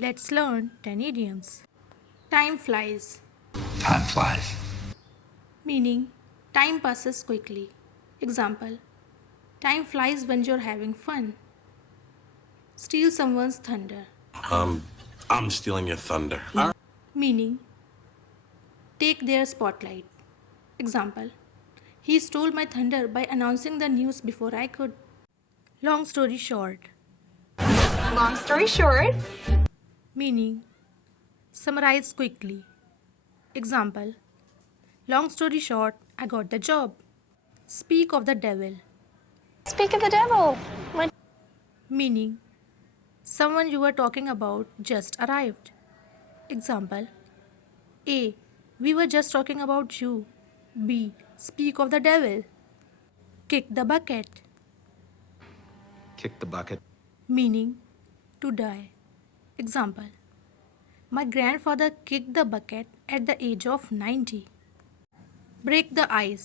Let's learn 10 idioms. Time flies, Time flies. meaning time passes quickly. Example: time flies when you're having fun. Steal someone's thunder, I'm stealing your thunder. meaning take their spotlight. Example: he stole my thunder by announcing the news before I could. Long story short, Long story short, meaning summarize quickly. Example: long story short, I got the job. Speak of the devil, speak of the devil. meaning someone you were talking about just arrived. Example: A. We were just talking about you. B. Speak of the devil. Kick the bucket, Kick the bucket. meaning to die. Example: my grandfather kicked the bucket at the age of 90. Break the ice,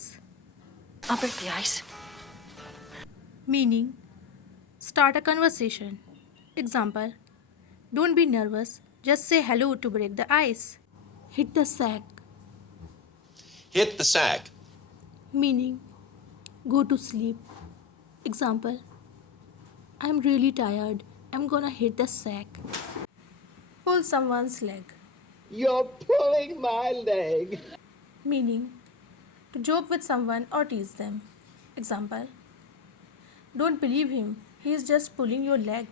I'll break the ice. meaning start a conversation. Example: don't be nervous, just say hello to break the ice. Hit the sack, Hit the sack. meaning go to sleep. Example: I'm really tired, I'm gonna hit the sack. Pull someone's leg, You're pulling my leg. meaning to joke with someone or tease them. Example: don't believe him, he is just pulling your leg.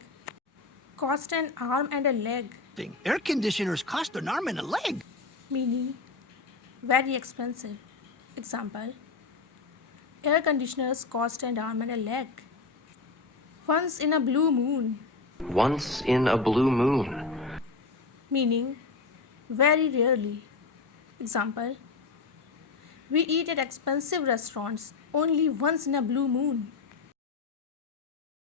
Cost an arm and a leg, Air conditioners cost an arm and a leg. meaning very expensive. Example: air conditioners cost an arm and a leg. Once in a blue moon, Once in a blue moon. meaning very rarely. Example: we eat at expensive restaurants only once in a blue moon.